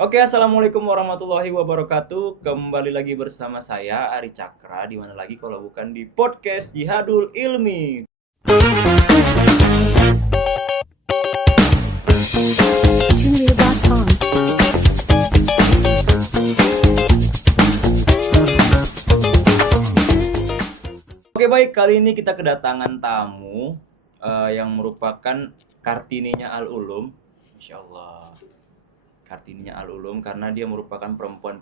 Oke, assalamualaikum warahmatullahi wabarakatuh. Kembali lagi bersama saya Ari Cakra. Di mana lagi kalau bukan di podcast Jihadul Ilmi. Tunerio.com. Oke, baik, kali ini kita kedatangan tamu yang merupakan Kartininya Al Ulum. Masya Allah. Kartininya Al Ulum karena dia merupakan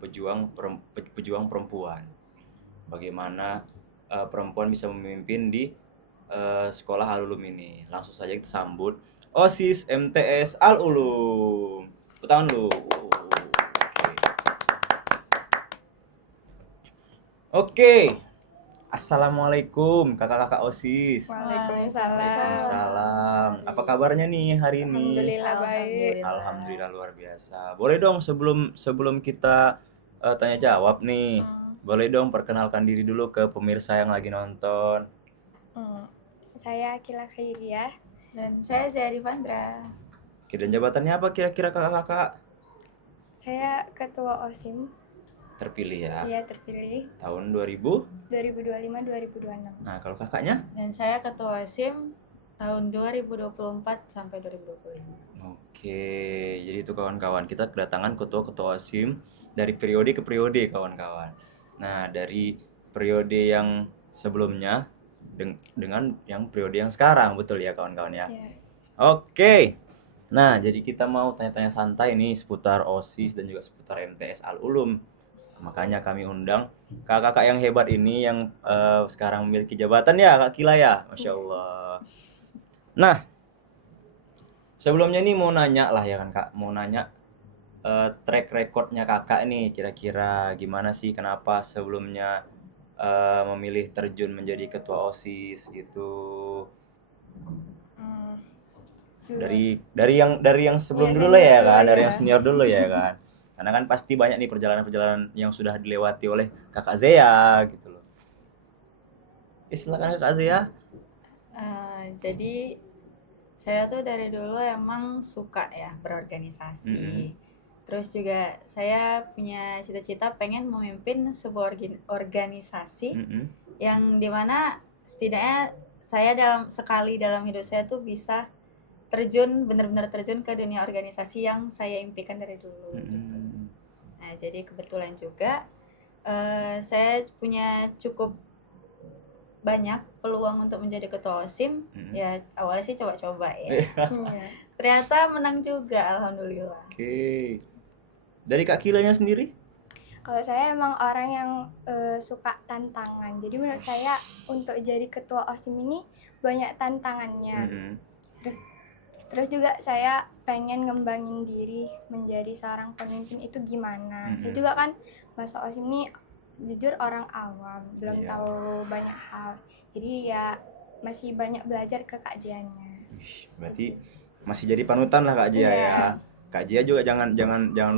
pejuang perempuan. Bagaimana perempuan bisa memimpin di sekolah Al Ulum ini. Langsung saja kita sambut OSIS MTS Al Ulum. Tepuk tangan lu. Oke. Assalamualaikum kakak-kakak OSIS. Waalaikumsalam. Salam. Apa kabarnya nih hari ini? Alhamdulillah baik. Alhamdulillah luar biasa. Boleh dong sebelum kita tanya jawab nih. Boleh dong perkenalkan diri dulu ke pemirsa yang lagi nonton. Saya Akila Khairiyah. Dan saya Zahri Vandra. Oke, dan jabatannya apa kira-kira kakak-kakak? Saya ketua OSIM. Terpilih ya. Iya, terpilih Tahun 2000. 2025-2026. Nah, kalau kakaknya? Dan saya ketua SIM tahun 2024 sampai 2025. Oke, jadi itu kawan-kawan, kita kedatangan ketua-ketua OSIM dari periode ke periode kawan-kawan. Nah, dari periode yang sebelumnya dengan yang periode yang sekarang, betul ya kawan-kawan ya? Iya. Oke. Nah, jadi kita mau tanya-tanya santai nih seputar OSIS dan juga seputar MTS Al Ulum. Makanya kami undang kakak-kakak yang hebat ini yang sekarang memiliki jabatan ya, Kak Kila ya. Masya Allah. Nah, sebelumnya nih mau nanya lah ya kan Kak, mau nanya track recordnya kakak nih kira-kira gimana sih, kenapa sebelumnya memilih terjun menjadi ketua OSIS gitu. Dulu. Dari yang sebelum Iya, dulu lah ya senior kan, dulu dari ya. yang senior dulu ya kan. Karena kan pasti banyak nih perjalanan-perjalanan yang sudah dilewati oleh kakak Zea gitu loh. Silakan kakak Zea. Jadi saya tuh dari dulu emang suka ya berorganisasi. Terus juga saya punya cita-cita pengen memimpin sebuah organisasi yang dimana setidaknya saya dalam hidup saya tuh bisa benar-benar terjun ke dunia organisasi yang saya impikan dari dulu. Gitu. Nah, jadi kebetulan juga saya punya cukup banyak peluang untuk menjadi ketua OSIM. Ya awalnya sih coba-coba ya. Iya. Ternyata menang juga, alhamdulillah. Oke. Dari Kak Kilanya sendiri? Kalau saya emang orang yang suka tantangan. Jadi menurut saya untuk jadi ketua OSIM ini banyak tantangannya. Terus juga saya pengen ngembangin diri menjadi seorang pemimpin itu gimana. Saya juga kan masuk OSIM ini jujur orang awam, belum tahu banyak hal. Jadi ya masih banyak belajar ke Kak Jianya. Berarti masih jadi panutan lah Kak Jia Iya. ya. Kak Jia juga jangan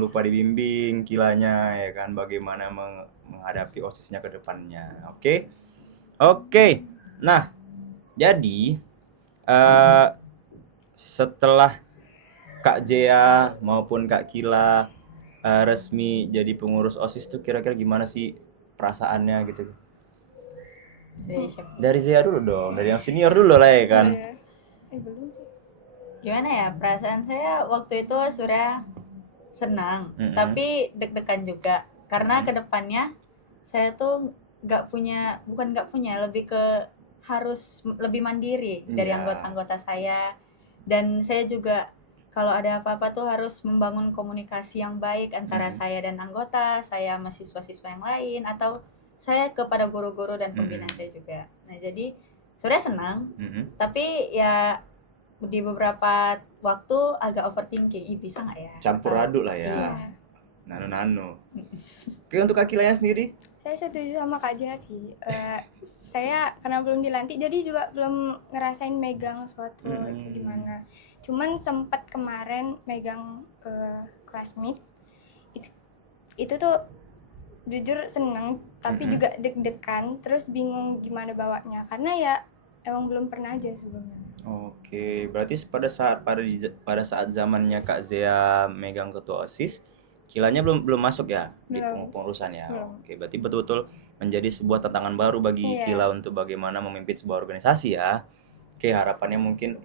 lupa dibimbing Kilanya ya kan, bagaimana menghadapi OSISnya ke depannya. Oke. Nah, jadi setelah Kak Jia maupun Kak Kila resmi jadi pengurus OSIS tuh kira-kira gimana sih perasaannya gitu? Dari siapa? Dari Zia dulu dong, dari yang senior dulu lah ya kan. Belum sih. Gimana ya, perasaan saya waktu itu sudah senang, tapi deg-degan juga karena kedepannya saya tuh bukan nggak punya, lebih ke harus lebih mandiri dari anggota-anggota saya. Dan saya juga kalau ada apa-apa tuh harus membangun komunikasi yang baik antara saya dan anggota, saya sama siswa-siswa yang lain, atau saya kepada guru-guru dan pembina saya juga. Nah, jadi sebenarnya senang, tapi ya di beberapa waktu agak overthinking, bisa nggak ya? Campur aduk lah ya. Iya. Nano. Oke, untuk Kak Kilanya sendiri? Saya setuju sama Kak Jia sih. Saya karena belum dilantik jadi juga belum ngerasain megang suatu kayak gimana. Cuman sempat kemarin megang classmate. Itu tuh jujur seneng tapi juga deg-degan, terus bingung gimana bawanya karena ya emang belum pernah aja sebelumnya. Oke, berarti pada saat zamannya Kak Zea megang ketua OSIS, Kilanya belum masuk ya di Belum. pengurusan ya. Belum. Oke, berarti betul-betul menjadi sebuah tantangan baru bagi Iya. Kila untuk bagaimana memimpin sebuah organisasi ya. Oke, harapannya mungkin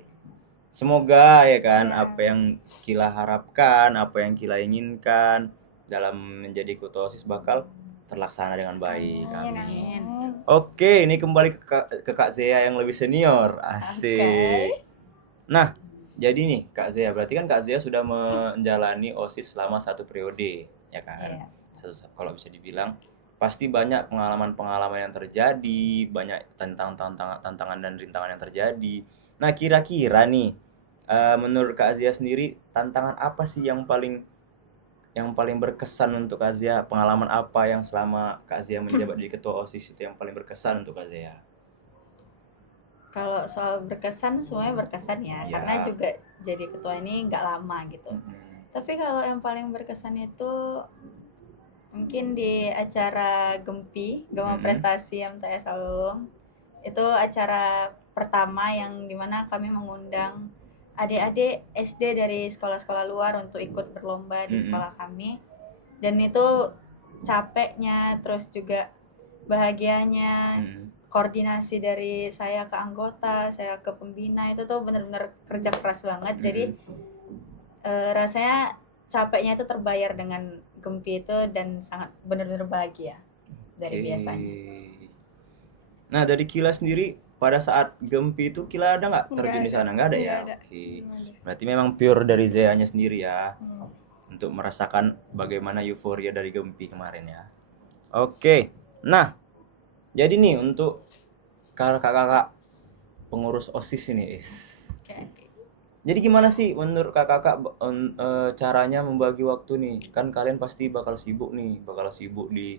semoga ya kan Iya. apa yang Kila harapkan, apa yang Kila inginkan dalam menjadi ketua OSIS bakal terlaksana dengan baik. Amin, Amin. amin. Oke, ini kembali ke Kak Zea yang lebih senior. Asik. Nah, jadi nih Kak Zea, berarti kan Kak Zea sudah menjalani OSIS selama 1 periode, ya kan? Iya. Kalau bisa dibilang pasti banyak pengalaman-pengalaman yang terjadi, banyak tantangan dan rintangan yang terjadi. Nah, kira-kira nih menurut Kak Zea sendiri tantangan apa sih yang paling berkesan untuk Kak Zea? Pengalaman apa yang selama Kak Zea menjabat jadi ketua OSIS itu yang paling berkesan untuk Kak Zea? Kalau soal berkesan, semuanya berkesan ya, Ya. karena juga jadi ketua ini nggak lama gitu. Tapi kalau yang paling berkesan itu mungkin di acara Gempi, Gema Prestasi MTS Alulum. Itu acara pertama yang dimana kami mengundang adik-adik SD dari sekolah-sekolah luar untuk ikut berlomba di sekolah kami. Dan itu capeknya, terus juga bahagianya, koordinasi dari saya ke anggota, saya ke pembina, itu tuh benar-benar kerja keras banget. Jadi rasanya capeknya itu terbayar dengan Gempi itu dan sangat benar-benar bahagia dari biasanya. Nah, dari Kila sendiri pada saat Gempi itu Kila ada nggak terjun di sana? Nggak ada ya? Nggak ada. Oke. Berarti memang pure dari Zea-nya sendiri ya. Hmm. Untuk merasakan bagaimana euforia dari Gempi kemarin ya. Oke. Nah, jadi nih untuk kakak-kakak pengurus OSIS ini. Oke. Jadi gimana sih menurut kakak-kakak caranya membagi waktu nih? Kan kalian pasti bakal sibuk di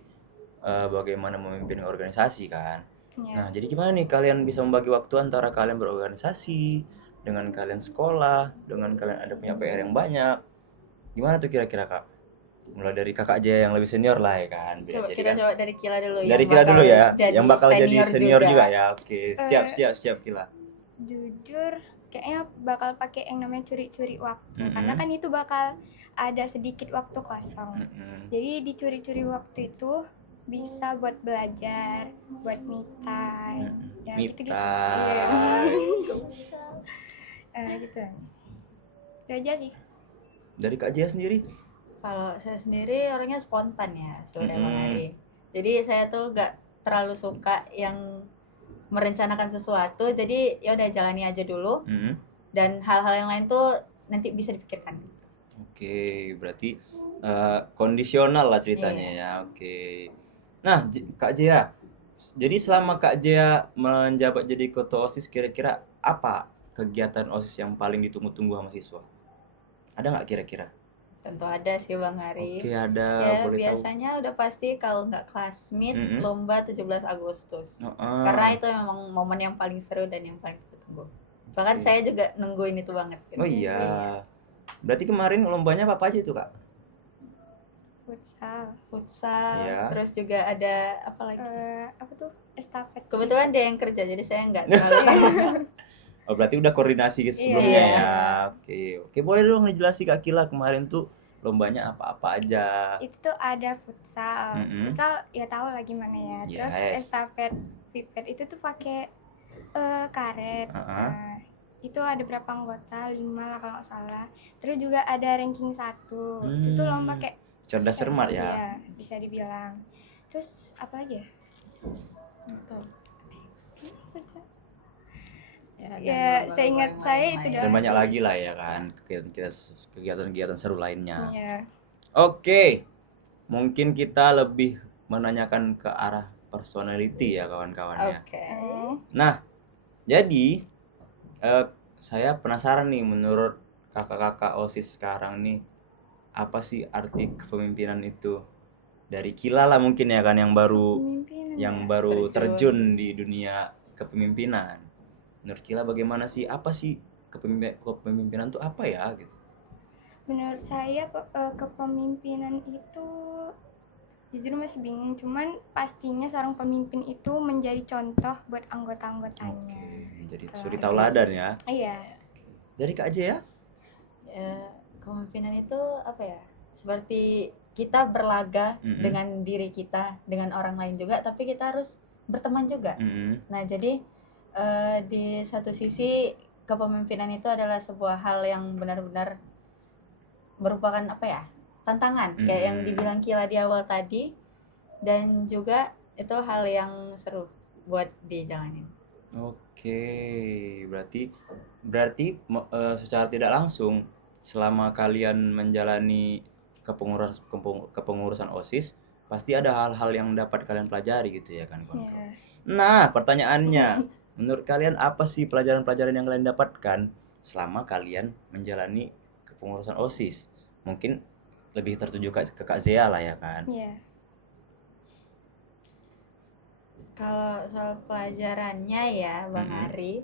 bagaimana memimpin organisasi kan. Ya. Nah, jadi gimana nih kalian bisa membagi waktu antara kalian berorganisasi, dengan kalian sekolah, dengan kalian ada punya PR yang banyak. Gimana tuh kira-kira Kak? Mulai dari kakak aja yang lebih senior lah ya kan. Coba Jadi kita kan coba dari Kila dulu dari yang Kila bakal dulu ya, jadi yang bakal jadi senior juga ya. Oke, siap Kila. Jujur kayaknya bakal pakai yang namanya curi-curi waktu, karena kan itu bakal ada sedikit waktu kosong. Jadi dicuri-curi waktu itu bisa buat belajar, buat me time, ya Me gitu-gitu. Gitu. Itu aja sih. Dari Kak Jia sendiri? Kalau saya sendiri orangnya spontan ya sebenarnya Bang Ari. Jadi saya tuh gak terlalu suka yang merencanakan sesuatu, jadi ya udah jalani aja dulu. Dan hal-hal yang lain tuh nanti bisa dipikirkan. Oke, berarti kondisional lah ceritanya ya. Oke. Nah, Kak Jia, jadi selama Kak Jia menjabat jadi ketua OSIS, kira-kira apa kegiatan OSIS yang paling ditunggu-tunggu sama siswa? Ada nggak kira-kira? Tentu ada sih Bang Ari. Oke, ada. Ya, boleh biasanya udah pasti kalau nggak classmeet, lomba 17 Agustus. Karena itu memang momen yang paling seru dan yang paling ditunggu. Bahkan saya juga nungguin itu banget. Gitu. Oh iya. Berarti kemarin lombanya apa aja itu Kak? Futsal. Ya. Terus juga ada apa lagi? Apa tuh? Estafet. Kebetulan dia yang kerja, jadi saya nggak terlalu tahu. Oh, berarti udah koordinasi sebelumnya ya. Oke, boleh dong ngejelasin Kak Kila kemarin tuh lombanya apa-apa aja. Itu tuh ada futsal. Futsal ya tahu lah gimana ya. Terus estafet pipet itu tuh pakai karet. Itu ada berapa anggota? 5 lah kalau nggak salah. Terus juga ada ranking 1. Itu tuh lomba kayak cerdas cermat ya. Iya, bisa dibilang. Terus apa lagi ya? Ya, seingat saya itu doang. Dan banyak sih. lagi lah ya kan kegiatan-kegiatan seru lainnya. Iya. Oke, mungkin kita lebih menanyakan ke arah personality ya kawan-kawannya. Nah, jadi saya penasaran nih menurut kakak-kakak OSIS sekarang nih, apa sih arti kepemimpinan itu? Dari Kila lah mungkin ya kan yang baru terjun di dunia kepemimpinan. Menurut Kila bagaimana sih? Apa sih kepemimpinan itu apa ya gitu? Menurut saya kepemimpinan itu jujur masih bingung, cuman pastinya seorang pemimpin itu menjadi contoh buat anggota-anggotanya. Jadi suri tauladan ya. Iya. Dari Kak aja ya? Kepemimpinan itu apa ya? seperti kita berlaga Mm-mm. dengan diri kita, dengan orang lain juga, tapi kita harus berteman juga. Mm-mm. Nah, jadi di satu sisi kepemimpinan itu adalah sebuah hal yang benar-benar merupakan tantangan, kayak yang dibilang Kila di awal tadi, dan juga itu hal yang seru buat dijalanin. Oke, berarti secara tidak langsung selama kalian menjalani kepengurusan OSIS pasti ada hal-hal yang dapat kalian pelajari gitu ya kan, kawan-kawan? Ya. Nah, pertanyaannya, menurut kalian apa sih pelajaran-pelajaran yang kalian dapatkan selama kalian menjalani kepengurusan OSIS? Mungkin lebih tertuju ke Kak Zea lah ya kan? Iya. Kalau soal pelajarannya ya, Bang Mm-mm. Ari,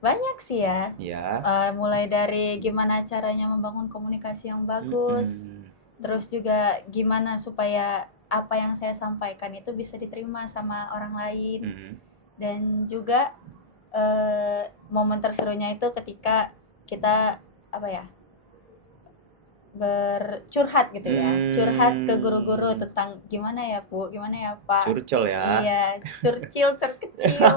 banyak sih ya. Ya. Mulai dari gimana caranya membangun komunikasi yang bagus, Mm-mm. terus juga gimana supaya apa yang saya sampaikan itu bisa diterima sama orang lain, Mm-mm. dan juga momen terserunya itu ketika kita bercurhat gitu ya, curhat ke guru-guru tentang gimana ya Bu, gimana ya Pak. Curcol ya. Iya, curcil kecil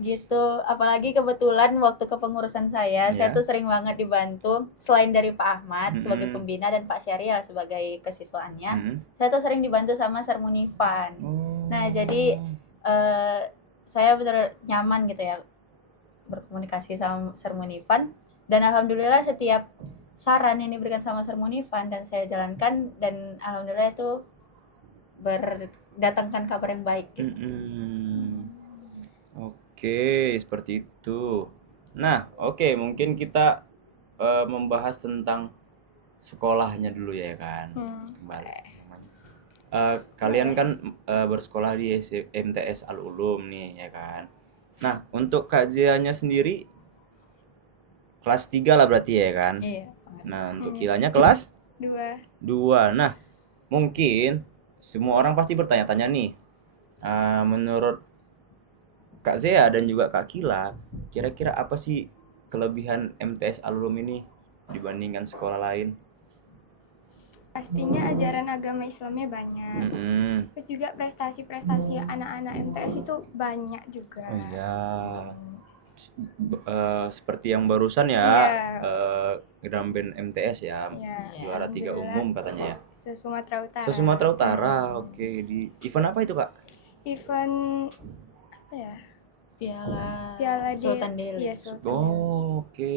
gitu. Apalagi kebetulan waktu kepengurusan saya tuh sering banget dibantu, selain dari Pak Ahmad sebagai pembina dan Pak Syariah sebagai kesiswaannya, saya tuh sering dibantu sama Sir Munifan. Nah, jadi saya benar nyaman gitu ya berkomunikasi sama Sir Munifan, dan alhamdulillah setiap saran yang diberikan sama Sir Munifan dan saya jalankan, dan alhamdulillah itu berdatangkan kabar yang baik gitu. Oke, seperti itu. Nah, oke, mungkin kita membahas tentang sekolahnya dulu ya kan. Kembali. Kalian kan bersekolah di MTS Al Ulum nih ya kan. Nah, untuk Kak Zia-nya sendiri kelas 3 lah berarti ya kan. Iya. Nah, untuk Kilanya kelas 2. Nah, mungkin semua orang pasti bertanya-tanya nih, menurut Kak Zea dan juga Kak Kila, kira-kira apa sih kelebihan MTS Al Ulum ini dibandingkan sekolah lain? Pastinya ajaran agama Islamnya banyak. Terus juga prestasi-prestasi anak-anak MTS itu banyak juga. Oh iya. Seperti yang barusan ya, drum band MTS ya, juara 3 umum katanya ya. Se-Sumatera Utara. Se-Sumatera Utara, oke. Di event apa itu Kak? Event apa ya? Piala di Sultan Deli. Iya, Sultan Deli. Oh, oke.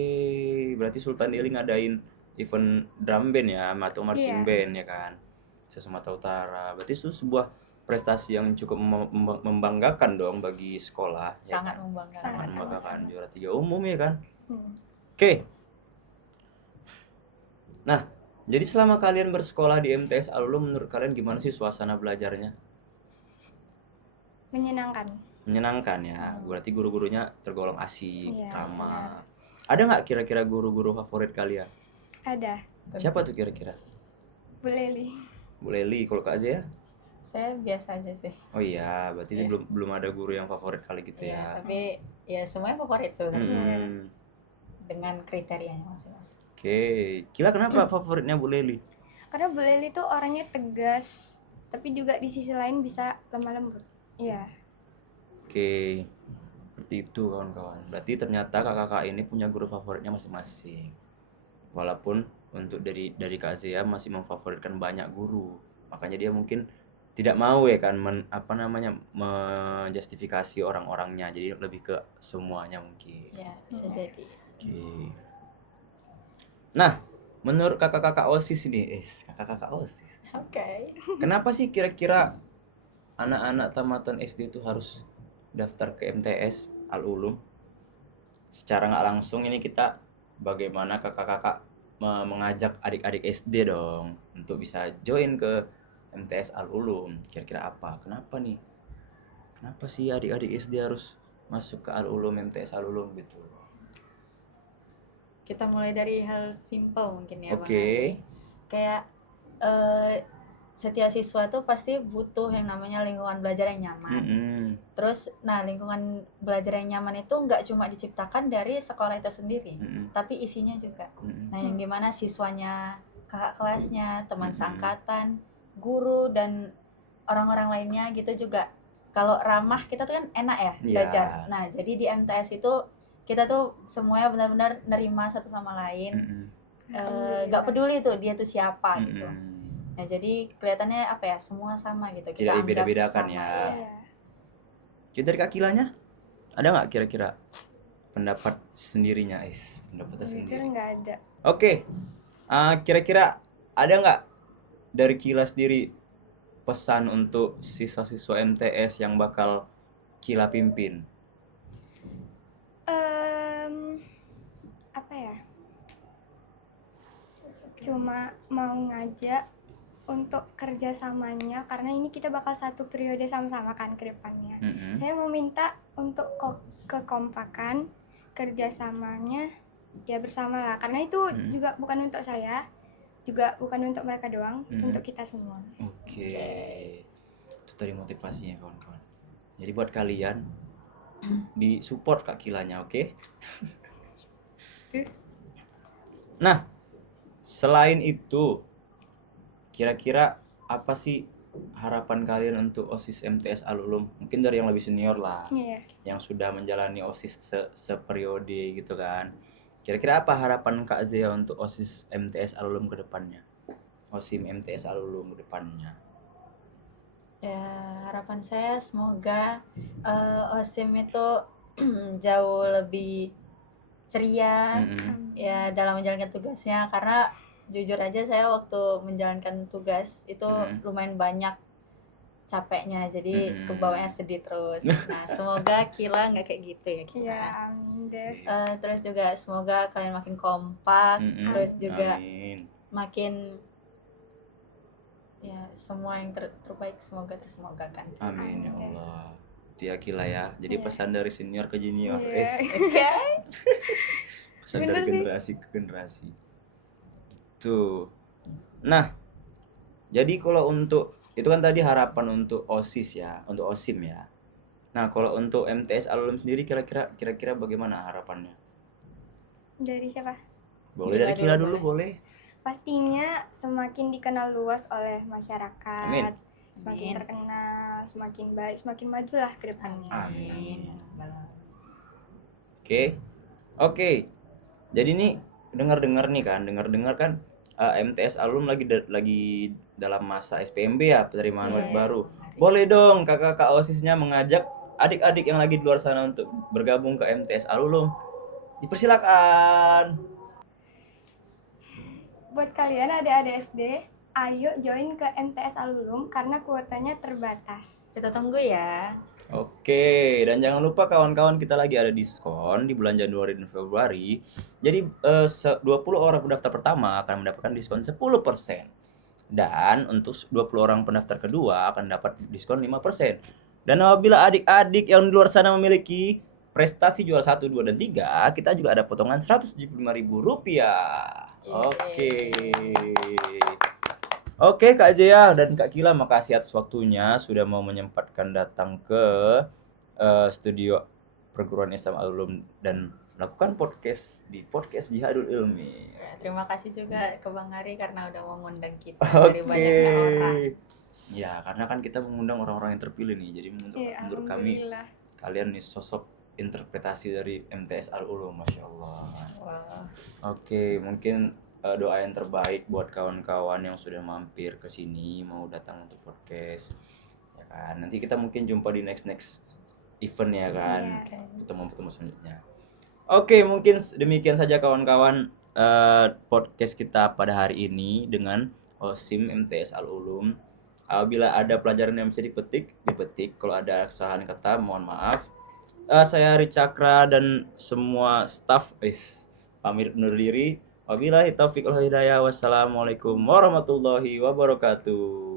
Berarti Sultan Deli ngadain event drum band ya, atau marching band ya kan, se-Sumatera Utara. Berarti itu sebuah prestasi yang cukup membanggakan dong bagi sekolah. Sangat ya kan? membanggakan. Sangat membanggakan, juara 3 umum ya kan. Oke. Nah, jadi selama kalian bersekolah di MTS Al Ulum, menurut kalian gimana sih suasana belajarnya? Menyenangkan ya. Berarti guru-gurunya tergolong asik, ramah. Ada nggak kira-kira guru-guru favorit kalian? Ada. Siapa tuh kira-kira? Bu Leli. Bu Leli, kalau Kak Zea? Saya biasa aja sih. Oh iya, berarti belum ada guru yang favorit kali gitu ya. Tapi ya semuanya favorit sebenarnya. Dengan kriterianya masing-masing. Oke. Kila kenapa favoritnya Bu Leli? Karena Bu Leli tuh orangnya tegas, tapi juga di sisi lain bisa lemah lembut. Iya. Oke. Seperti itu kawan-kawan. Berarti ternyata kakak-kakak ini punya guru favoritnya masing-masing. Walaupun untuk dari Kak Zea masih memfavoritkan banyak guru. Makanya dia mungkin tidak mau ya kan menjustifikasi orang-orangnya, jadi lebih ke semuanya mungkin. Ya, bisa jadi. Oke. Nah, menurut kakak-kakak OSIS ini, kakak-kakak OSIS. Oke. Kenapa sih kira-kira anak-anak tamatan SD itu harus daftar ke MTS Al Ulum? Secara nggak langsung ini kita bagaimana kakak-kakak mengajak adik-adik SD dong untuk bisa join ke MTS Al Ulum. Kira-kira apa? Kenapa nih? Kenapa sih adik-adik SD harus masuk ke Al Ulum, MTS Al Ulum gitu? Kita mulai dari hal simple mungkin ya, Bang. Oke. Kayak setiap siswa tuh pasti butuh yang namanya lingkungan belajar yang nyaman. Terus, lingkungan belajar yang nyaman itu nggak cuma diciptakan dari sekolah itu sendiri, tapi isinya juga. Nah, yang dimana siswanya kakak kelasnya, teman seangkatan, guru dan orang-orang lainnya gitu juga. Kalau ramah kita tuh kan enak ya belajar. Nah, jadi di MTS itu kita tuh semuanya benar-benar nerima satu sama lain. Gak peduli tuh dia tuh siapa gitu. Nah, jadi kelihatannya apa ya, semua sama gitu. Kita Tidak beda-bedakan ya. Jadi dari Kak Kilanya ada nggak kira-kira pendapat sendirinya, pendapatnya sendiri? Nggak ada. Oke, kira-kira ada nggak dari Kila sendiri pesan untuk siswa-siswa MTS yang bakal Kila pimpin? Apa ya? Cuma mau ngajak untuk kerjasamanya, karena ini kita bakal satu periode sama-sama kan ke depannya. Saya meminta untuk kekompakan, kerjasamanya ya bersama lah, karena itu juga bukan untuk saya, juga bukan untuk mereka doang, untuk kita semua. Oke. Itu tadi motivasinya kawan-kawan. Jadi buat kalian di support Kak Kilanya, oke? Nah, selain itu, kira-kira apa sih harapan kalian untuk OSIS MTS Al-Ulum? Mungkin dari yang lebih senior lah, yang sudah menjalani OSIS seperiode gitu kan. Kira-kira apa harapan Kak Zea untuk OSIS MTS Al-Ulum ke depannya? OSIM MTS Al-Ulum ke depannya. Ya, harapan saya semoga OSIM itu jauh lebih ceria ya dalam menjalankan tugasnya, karena jujur aja saya waktu menjalankan tugas itu lumayan banyak capeknya, jadi kebawanya sedih terus. Nah, semoga Kila nggak kayak gitu ya Kila. Ya, amin deh. Terus juga semoga kalian makin kompak, terus juga makin ya semua yang terbaik semoga tersemogakan. Amin ya Allah. Itu ya Kila ya. Jadi pesan dari senior ke junior. Pesan dari generasi ke generasi. Tuh. Nah, jadi kalau untuk itu kan tadi harapan untuk OSIS ya, untuk OSIM ya. Nah, kalau untuk MTS Al-Ulum sendiri kira-kira bagaimana harapannya? Dari siapa? Boleh dari Kila dulu, boleh. Pastinya semakin dikenal luas oleh masyarakat. Amin. Semakin terkenal, semakin baik, semakin majulah ke depannya. Amin. Oke. Jadi nih dengar-dengar kan MTS Alum lagi dalam masa SPMB ya, penerimaan murid baru. Boleh dong kakak-kakak OSISnya mengajak adik-adik yang lagi di luar sana untuk bergabung ke MTS Alum. Dipersilakan. Buat kalian adik-adik SD, ayo join ke MTS Al-Ulum karena kuotanya terbatas. Kita tunggu ya. Oke, dan jangan lupa kawan-kawan, kita lagi ada diskon di bulan Januari dan Februari. Jadi 20 orang pendaftar pertama akan mendapatkan diskon 10%. Dan untuk 20 orang pendaftar kedua akan dapat diskon 5%. Dan apabila adik-adik yang di luar sana memiliki prestasi juara 1, 2, dan 3, kita juga ada potongan Rp175.000. Oke Kak Zea dan Kak Kila, makasih atas waktunya sudah mau menyempatkan datang ke studio perguruan Islam Al-Ulum dan melakukan podcast di podcast Jihadul Ilmi. Terima kasih juga ke Bang Ari karena udah mau ngundang kita dari banyaknya orang. Ya, karena kan kita mengundang orang-orang yang terpilih nih. Jadi menurut kami kalian nih sosok interpretasi dari MTS Al-Ulum, Masya Allah. Oke, mungkin doa yang terbaik buat kawan-kawan yang sudah mampir ke sini mau datang untuk podcast. Ya kan, nanti kita mungkin jumpa di next event ya kan. Ketemu selanjutnya. Oke, mungkin demikian saja kawan-kawan podcast kita pada hari ini dengan OSIM MTS Al-Ulum. Apabila ada pelajaran yang bisa dipetik. Kalau ada kesalahan kata, mohon maaf. Saya Ari Cakra dan semua staff pamit undur diri. Wabillahi taufiq wal hidayah. Wassalamualaikum warahmatullahi wabarakatuh.